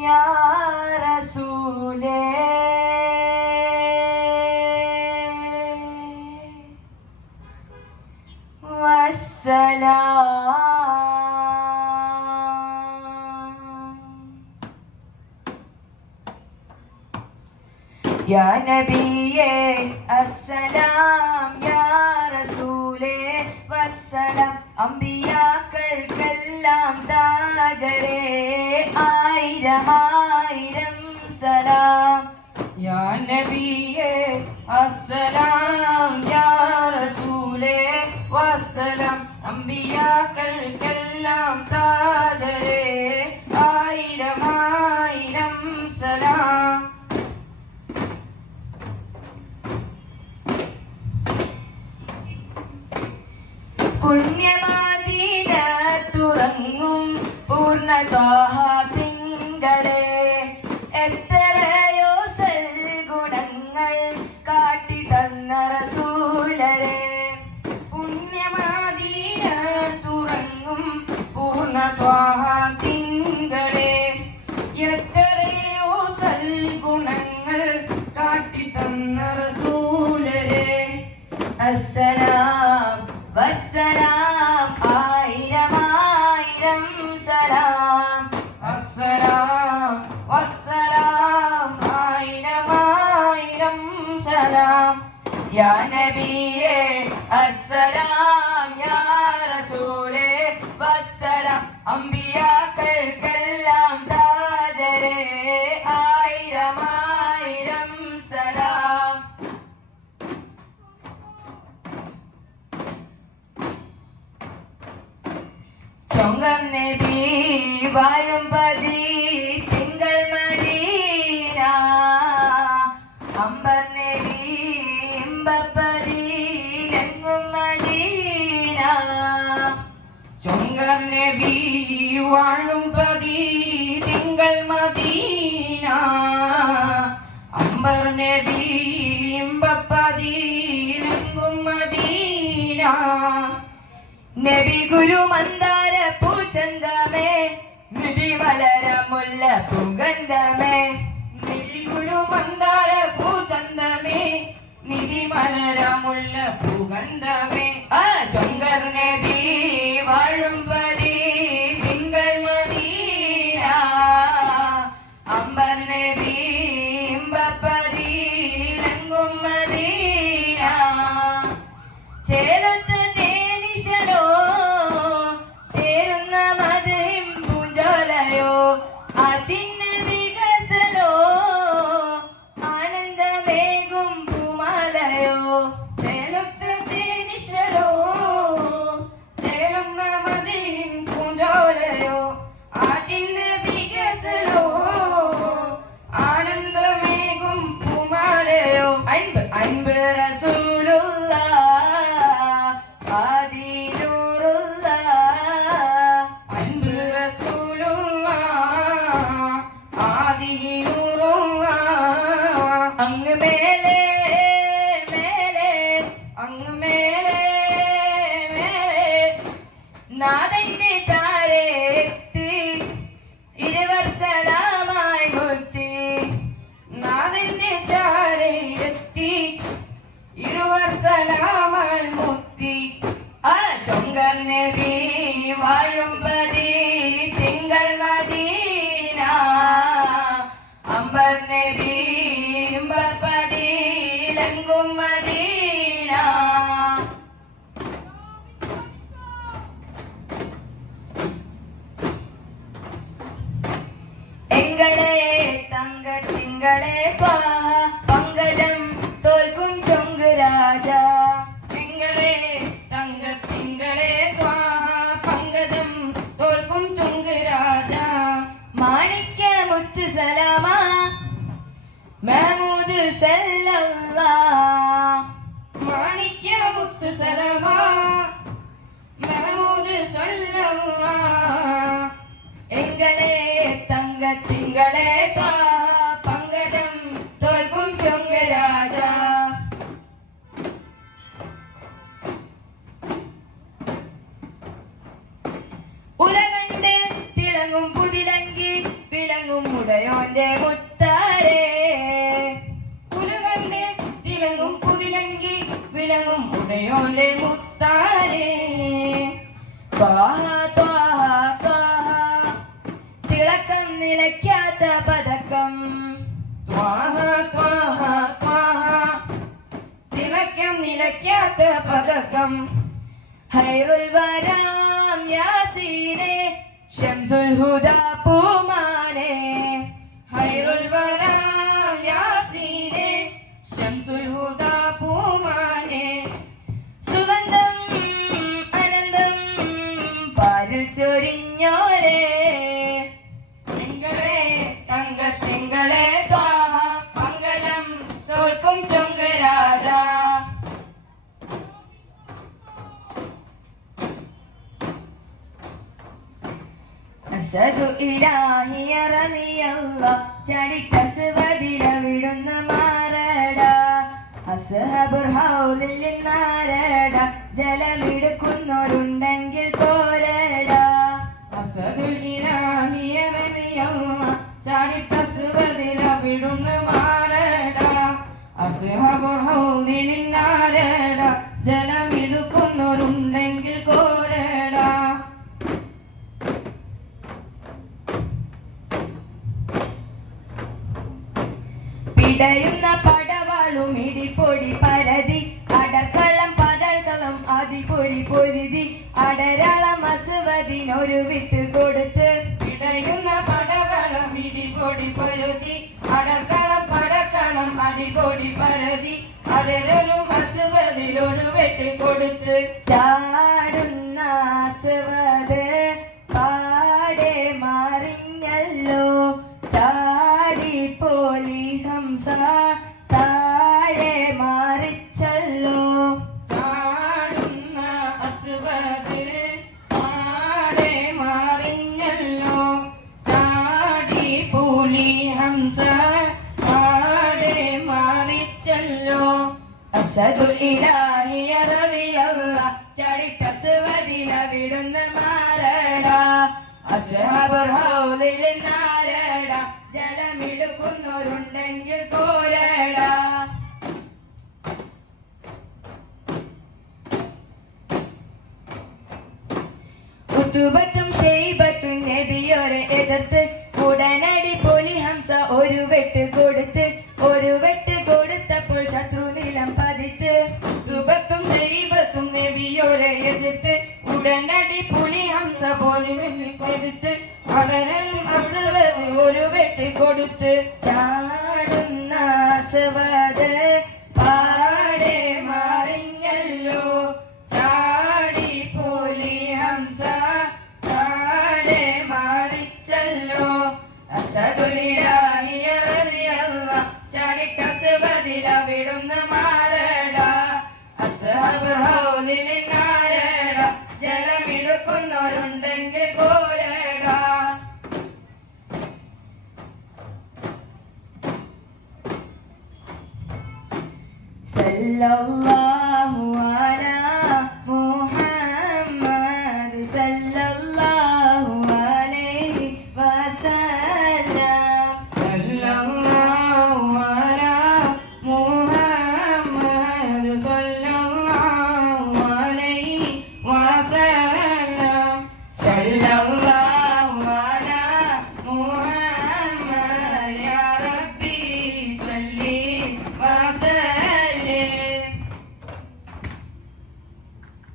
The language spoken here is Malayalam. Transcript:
या रसूले वस्सलाम या नबीये अस्सलाम या रसूले वस्सलाम അമ്പിയാക്കൾക്കെല്ലാം താജരേ ആയിരം ആയിരം സലാം യാ നബിയേ അസ്സലാം യാ റസൂലേ വസ്സലാം അമ്പിയാക്കൾക്കെല്ലാം താജരേ ആയിരം ആയിരം സലാം പുണ്യമദീന തുറങ്ങും പൂർണ്ണ ത്വാഹ തിങ്കളെ എത്രയോ സൽഗുണങ്ങൾ കാട്ടി തന്ന റസൂലരെ പുണ്യമദീന തുറങ്ങും പൂർണ്ണ ത്വാഹ തിങ്കളെ എത്രയോ സൽഗുണങ്ങൾ കാട്ടി തന്ന റസൂലരെ അസ്സലാം വസ്സലാം ആയിരം ആയിരം സലാം അസ്സലാം വസ്സലാം ആയിരം ആയിരം സലാം യാ നബിയേ അസ്സലാം യാ റസൂലേ വസ്സലാം അമ്പിയാക്കൾക്കെല്ലാം താജരേ ആയിരം ആയിരം സലാം ചൊങ്കൻ നബി വാഴും പതി തിങ്കൾ മദീന അമ്പർ നബി ഇമ്പപ്പതി ലെങ്ങും മദീന ചൊങ്കൻ നബി വാഴും പതി തിങ്കൾ മദീന അമ്പർ നബി ഇമ്പപ്പതി ലെങ്ങും മദീന നബി ഗുരു മന്ദാര പൂച്ചന്തമേ നിധി മലര മുല്ല പൂഗന്ധമേ നബി ഗുരു മന്ദാര പൂച്ചന്തമേ നിധി മലര മുല്ല പൂഗന്ധമേ ആ ചൊങ്കർ നബി വാഴും പതി തിങ്കൾ മദീന അമ്പർ നബി ഇമ്പപ്പതി ലെങ്ങും മദീന ചേലത്ത ചേരുന്ന മദഹിം പൂഞ്ചോലയോ ആ ചിന്ന വികസനോ ആനന്ദമേകും പൂമാലയോ ചേലൊത്ത തേനിശലോ ചേരുന്ന മദഹിം പൂഞ്ചോലയോ ആ ചിന്ന വികസനോ ആനന്ദമേകും പൂമാലയോ അൻപ് അൻപ് റസൂലുള്ള അങ്ങ് മേലെ മേലെ അങ്ങ് മേലെ മേലെ നാഥന്റെ ചാരേത്തി ഇരുവർ സലാമായി മുത്തി നാഥന്റെ ചാരേത്തി ഇരുവർ സലാമായി മുത്തി ആ ചൊങ്കർ നബി വാഴും പതി തിങ്കൾ മദീന അമ്പർ നബി ഇമ്പപ്പതി ലെങ്ങും മദീന എങ്ങളെ തങ്ക തിങ്കളെ ത്വാഹ പങ്കജം തോൽക്കും ചൊങ്ക് രാജ എങ്ങളെ തങ്ക തിങ്കളെ ത്വാഹ പങ്കജം തോൽക്കും ചൊങ്ക് രാജ മാണിക്യ മുത്ത് സലാമ മഹമൂദ് സല്ലല്ലാഹ് മാണിക്യ മുത്ത് സലാമ മഹമൂദ് സല്ലല്ലാഹ് എങ്ങളെ തങ്ക തങ്കത്തിങ്കളെ പങ്കജം തോൽക്കും ചൊങ്ക് രാജ. ഉലകണ്ട് തിളങ്ങും പുതിലങ്കി വിളങ്ങും ഉടയോന്റെ മുത്താരേ. ഉലകണ്ട് തിളങ്ങും പുതിലങ്കി വിളങ്ങും ഉടയോന്റെ മുത്താരേ. ത്വാഹ ത്വാഹ ത്വാഹ തിളക്കം നിലയ്ക്കാത്ത പതക്കം. ത്വാഹ ത്വാഹ ത്വാഹ തിളക്കം നിലയ്ക്കാത്ത പതക്കം. ഹൈറുൽ വരാം യാസീനെ ശംസുൽ ഹുദാ പൂമാനെ. ഹൈറുൽ വരാം യാസീനെ ശംസുൽ ഹുദാ പൂമാനെ. സുഗന്ധം അനന്തം പാരിൽ ചൊരിഞ്ഞോരേ. തിങ്കളെ തങ്കത്തിങ്കളെ പങ്കജം തോൽക്കും ചൊങ്ക് രാജ. അസദു ഇലാഹിയ റളിയല്ലാഹ് ചടിക്കസുവതില വിടുന്ന മാറട. അസ്ഹബുൽ ഹൗലിൽ നാരട ജലമെടുക്കുന്നവരുണ്ടെങ്കിൽ കോരട. അസദുൽ ഇലാഹിയ റളിയല്ലാഹ് ചടിക്കസുവതില വിടുന്ന മാറട. അസ്ഹബുൽ ഹൗലിൽ നാരട ജലമെടുക്കുന്നവരുണ്ടെങ്കിൽ കോരട. പിടയുന്ന പടവാളും ഇടിപ്പൊടി പരതി അടർക്കളം പടൽക്കളം അതിപൊരി പൊരുതി അടരാളം അസുവതിനൊരു വിട്ട് കൊടുത്ത്. പിടയുന്ന പടവളം ഇടിപ്പൊടി പൊരുതി അടർക്കളം പടക്കളം അടിപൊടി പരതി അടരലും അസുവതിനൊരു വെട്ട് കൊടുത്ത്. ചാടുന്ന അസുവത് പാടെ മാറിഞ്ഞല്ലോ ചാടി പോലീസ് ഹംസ താഴെ മാറിച്ചല്ലോ. ചാടുന്ന അസുവത് താഴെ മാറിഞ്ഞല്ലോ ചാടി പോലി ഹംസ താഴെ മാറിച്ചല്ലോ. അസദുൽ ഇലാഹിയ റളിയല്ലാഹ് ചടിക്കസുവതില വിടുന്ന മാറട. അസ്ഹബുൽ ഹൗലിൽ നാരട ജലമെടുക്കുന്നവരുണ്ടെങ്കിൽ കോരട. ഉതുബത്തും ഷൈബത്തും നബിയോരെ എതിർത്ത് ഉടനടി പോലി ഹംസ ഒരു വെട്ട് കൊടുത്ത്. ഒരു വെട്ട് കൊടുത്തപ്പോൾ ശത്രു നിലം പതിത്ത്. ഉതുബത്തും ഷൈബത്തും നബിയോരെ എതിർത്ത് ഉടനടി പുലി ഹംസ പോലും എതിർത്ത് അടരനും അസുവത് ഒരു വെട്ട് കൊടുത്ത്. ചാടുന്ന അസുവത് പാടെ മാറിഞ്ഞല്ലോ ചാടി പോലി ഹംസ താഴെ മാറിച്ചല്ലോ. അസദുൽ ഇലാഹിയ റളിയല്ലാഹ് ചടിക്കസുവതില വിടുന്ന മാറട. അസ്ഹബുൽ ഹൗലിൽ നാരട ജലമെടുക്കുന്നവരുണ്ടെങ്കിൽ കോരട. സല്ലല്ലാഹു അലാ മുഹമ്മദ് സല്ലല്ലാഹു അലൈഹി വസല്ലം. സല്ലല്ലാഹു അലാ മുഹമ്മദ് സല്ലല്ലാഹു